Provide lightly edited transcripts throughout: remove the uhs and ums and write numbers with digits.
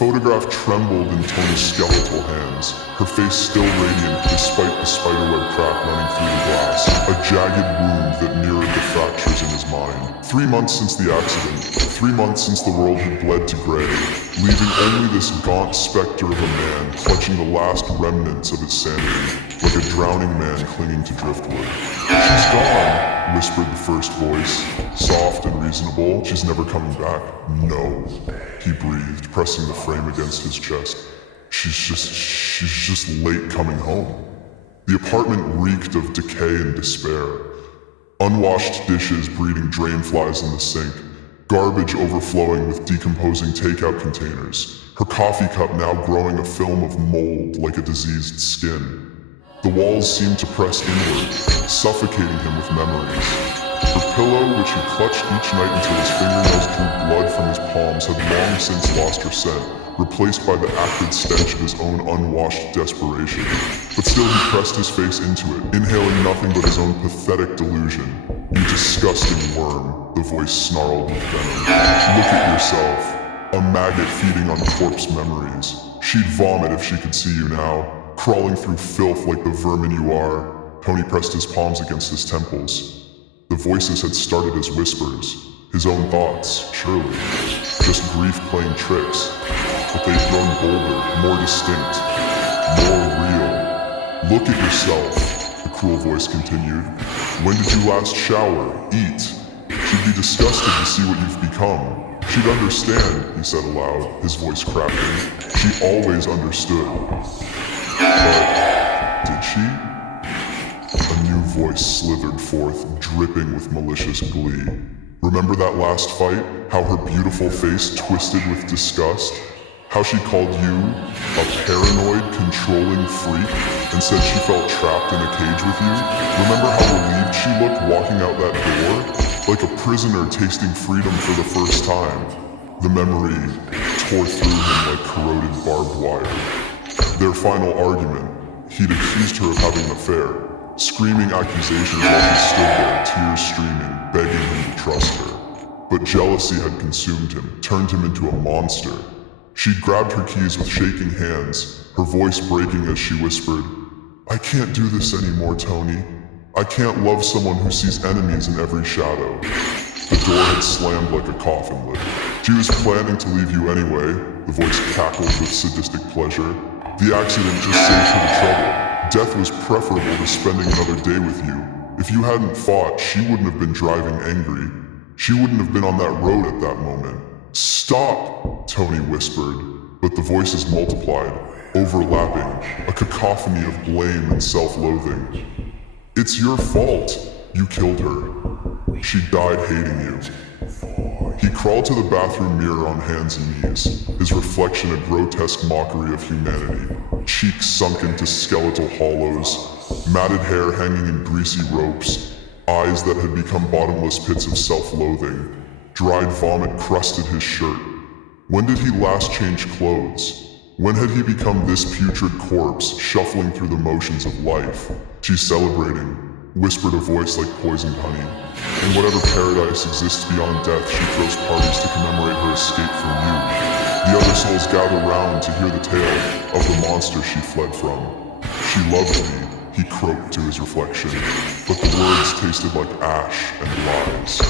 photograph trembled in Tony's skeletal hands, her face still radiant despite the spiderweb crack running through the glass, a jagged wound that mirrored the fractures in his mind. 3 months since the accident, 3 months since the world had bled to gray, leaving only this gaunt specter of a man clutching the last remnants of his sanity, like a drowning man clinging to driftwood. "She's gone," whispered the first voice, soft and reasonable. "She's never coming back." "No," he breathed, pressing the frame against his chest. She's just late coming home." The apartment reeked of decay and despair. Unwashed dishes breeding drain flies in the sink, garbage overflowing with decomposing takeout containers, her coffee cup now growing a film of mold like a diseased skin. The walls seemed to press inward, suffocating him with memories. Her pillow, which he clutched each night until his fingernails drew blood from his palms, had long since lost her scent, replaced by the acrid stench of his own unwashed desperation. But still he pressed his face into it, inhaling nothing but his own pathetic delusion. "You disgusting worm," the voice snarled with venom. "Look at yourself, a maggot feeding on corpse memories. She'd vomit if she could see you now, crawling through filth like the vermin you are." Tony pressed his palms against his temples. The voices had started as whispers, his own thoughts, surely. Just grief playing tricks. But they'd grown bolder, more distinct, more real. "Look at yourself," the cruel voice continued. "When did you last shower, eat? She'd be disgusted to see what you've become. She'd understand," he said aloud, his voice cracking. "She always understood." But did she? A new voice slithered forth, dripping with malicious glee. "Remember that last fight? How her beautiful face twisted with disgust? How she called you a paranoid, controlling freak and said she felt trapped in a cage with you? Remember how relieved she looked walking out that door? Like a prisoner tasting freedom for the first time." The memory tore through him like corroded barbed wire. Their final argument, he'd accused her of having an affair, screaming accusations while he stood there, tears streaming, begging him to trust her. But jealousy had consumed him, turned him into a monster. She'd grabbed her keys with shaking hands, her voice breaking as she whispered, "I can't do this anymore, Tony. I can't love someone who sees enemies in every shadow." The door had slammed like a coffin lid. "She was planning to leave you anyway," the voice cackled with sadistic pleasure. "The accident just saved her the trouble. Death was preferable to spending another day with you. If you hadn't fought, she wouldn't have been driving angry. She wouldn't have been on that road at that moment." "Stop," Tony whispered, but the voices multiplied, overlapping, a cacophony of blame and self-loathing. "It's your fault. You killed her. She died hating you." He crawled to the bathroom mirror on hands and knees, his reflection a grotesque mockery of humanity, cheeks sunk into skeletal hollows, matted hair hanging in greasy ropes, eyes that had become bottomless pits of self-loathing. Dried vomit crusted his shirt. When did he last change clothes? When had he become this putrid corpse, shuffling through the motions of life? "She's celebrating," whispered a voice like poisoned honey. "In whatever paradise exists beyond death, she throws parties to commemorate her escape from you. The other souls gather round to hear the tale of the monster she fled from. She loved me," he croaked to his reflection, but the words tasted like ash and lies.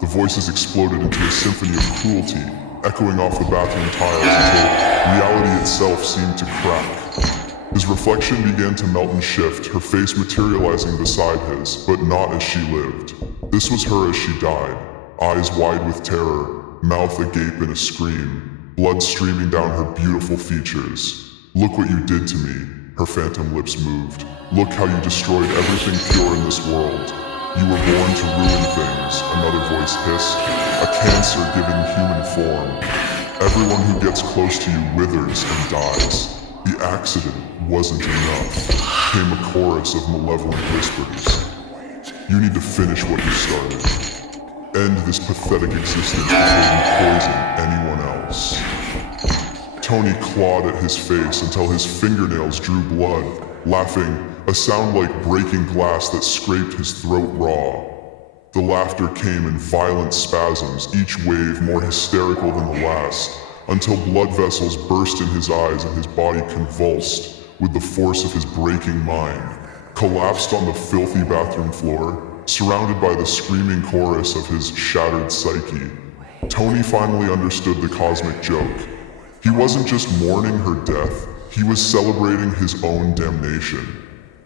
The voices exploded into a symphony of cruelty, echoing off the bathroom tiles until reality itself seemed to crack. His reflection began to melt and shift, her face materializing beside his, but not as she lived. This was her as she died, eyes wide with terror, mouth agape in a scream, blood streaming down her beautiful features. "Look what you did to me," her phantom lips moved. "Look how you destroyed everything pure in this world. You were born to ruin things," another voice hissed. "A cancer given human form. Everyone who gets close to you withers and dies. The accident wasn't enough," came a chorus of malevolent whispers. "You need to finish what you started. End this pathetic existence before you poison anyone else." Tony clawed at his face until his fingernails drew blood, laughing, a sound like breaking glass that scraped his throat raw. The laughter came in violent spasms, each wave more hysterical than the last, until blood vessels burst in his eyes and his body convulsed with the force of his breaking mind, collapsed on the filthy bathroom floor, surrounded by the screaming chorus of his shattered psyche. Tony finally understood the cosmic joke. He wasn't just mourning her death, he was celebrating his own damnation.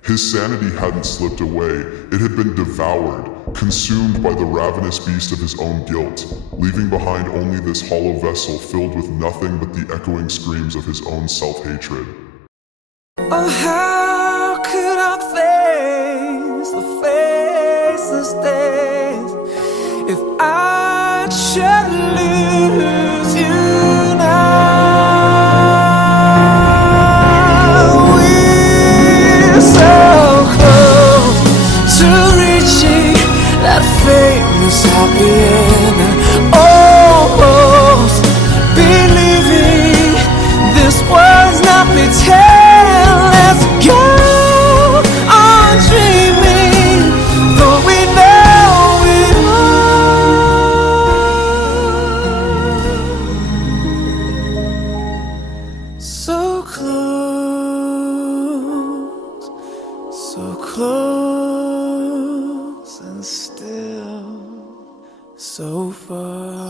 His sanity hadn't slipped away, it had been devoured, consumed by the ravenous beast of his own guilt, leaving behind only this hollow vessel filled with nothing but the echoing screams of his own self-hatred. Oh, how could I face the faceless days if I should lose you now? We're so close to reaching that famous happy end, almost believing this was not pretend. Let's go on dreaming, though we know it all. So close and still so far.